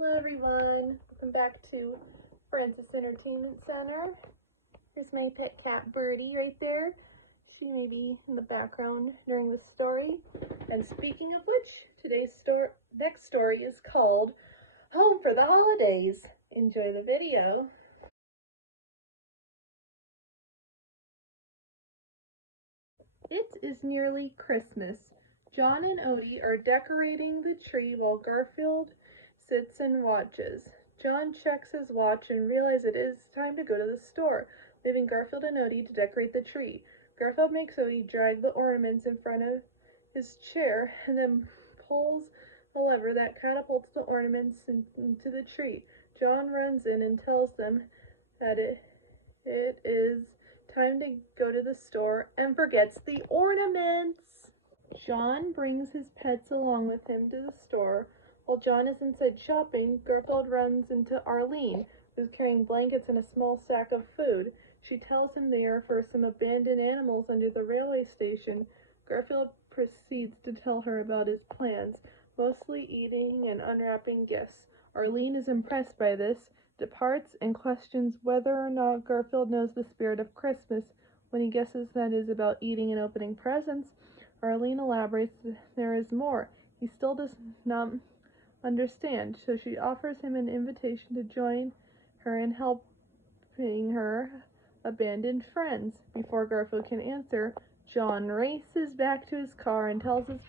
Hello everyone, welcome back to Francis Entertainment Center. Here's my pet cat Birdie right there. She may be in the background during the story. And speaking of which, today's next story is called Home for the Holidays. Enjoy the video. It is nearly Christmas. John and Odie are decorating the tree while Garfield sits and watches. John checks his watch and realizes it is time to go to the store, leaving Garfield and Odie to decorate the tree. Garfield makes Odie drag the ornaments in front of his chair and then pulls a lever that catapults the ornaments into the tree. John runs in and tells them that it is time to go to the store and forgets the ornaments. John brings his pets along with him to the store. While John is inside shopping, Garfield runs into Arlene, who's carrying blankets and a small sack of food. She tells him they are for some abandoned animals under the railway station. Garfield proceeds to tell her about his plans, mostly eating and unwrapping gifts. Arlene is impressed by this, departs, and questions whether or not Garfield knows the spirit of Christmas. When he guesses that is about eating and opening presents, Arlene elaborates that there is more. He still does not understand, so she offers him an invitation to join her in helping her abandoned friends. Before Garfield can answer, John races back to his car and tells his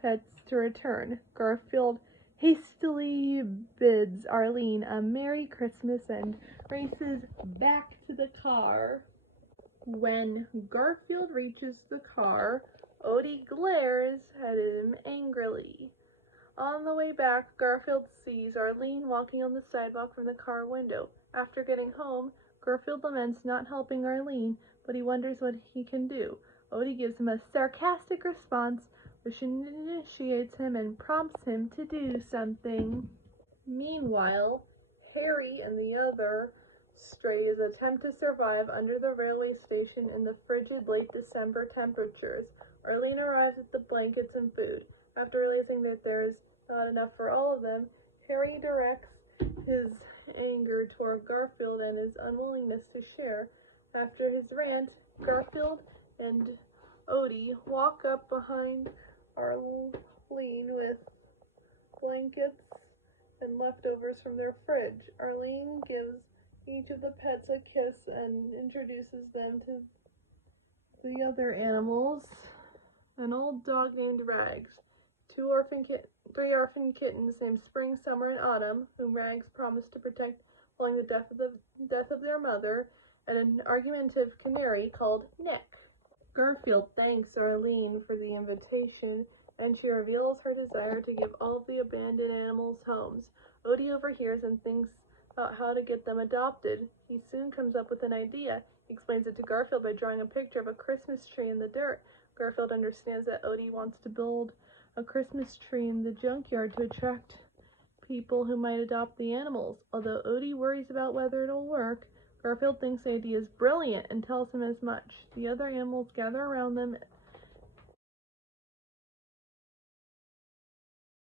pets to return. Garfield hastily bids Arlene a Merry Christmas and races back to the car. When Garfield reaches the car, Odie glares at him angrily. On the way back, Garfield sees Arlene walking on the sidewalk from the car window. After getting home, Garfield laments not helping Arlene, but he wonders what he can do. Odie gives him a sarcastic response, which initiates him and prompts him to do something. Meanwhile, Harry and the other strays attempt to survive under the railway station in the frigid late December temperatures. Arlene arrives with the blankets and food. After realizing that there is not enough for all of them, Harry directs his anger toward Garfield and his unwillingness to share. After his rant, Garfield and Odie walk up behind Arlene with blankets and leftovers from their fridge. Arlene gives each of the pets a kiss and introduces them to the other animals. An old dog named Rags, three orphan kittens named Spring, Summer, and Autumn, whom Rags promised to protect following the death of their mother, and an argumentative canary called Nick. Garfield thanks Arlene for the invitation, and she reveals her desire to give all of the abandoned animals homes. Odie overhears and thinks about how to get them adopted. He soon comes up with an idea. He explains it to Garfield by drawing a picture of a Christmas tree in the dirt. Garfield understands that Odie wants to build a Christmas tree in the junkyard to attract people who might adopt the animals. Although Odie worries about whether it'll work, Garfield thinks the idea is brilliant and tells him as much. The other animals gather around them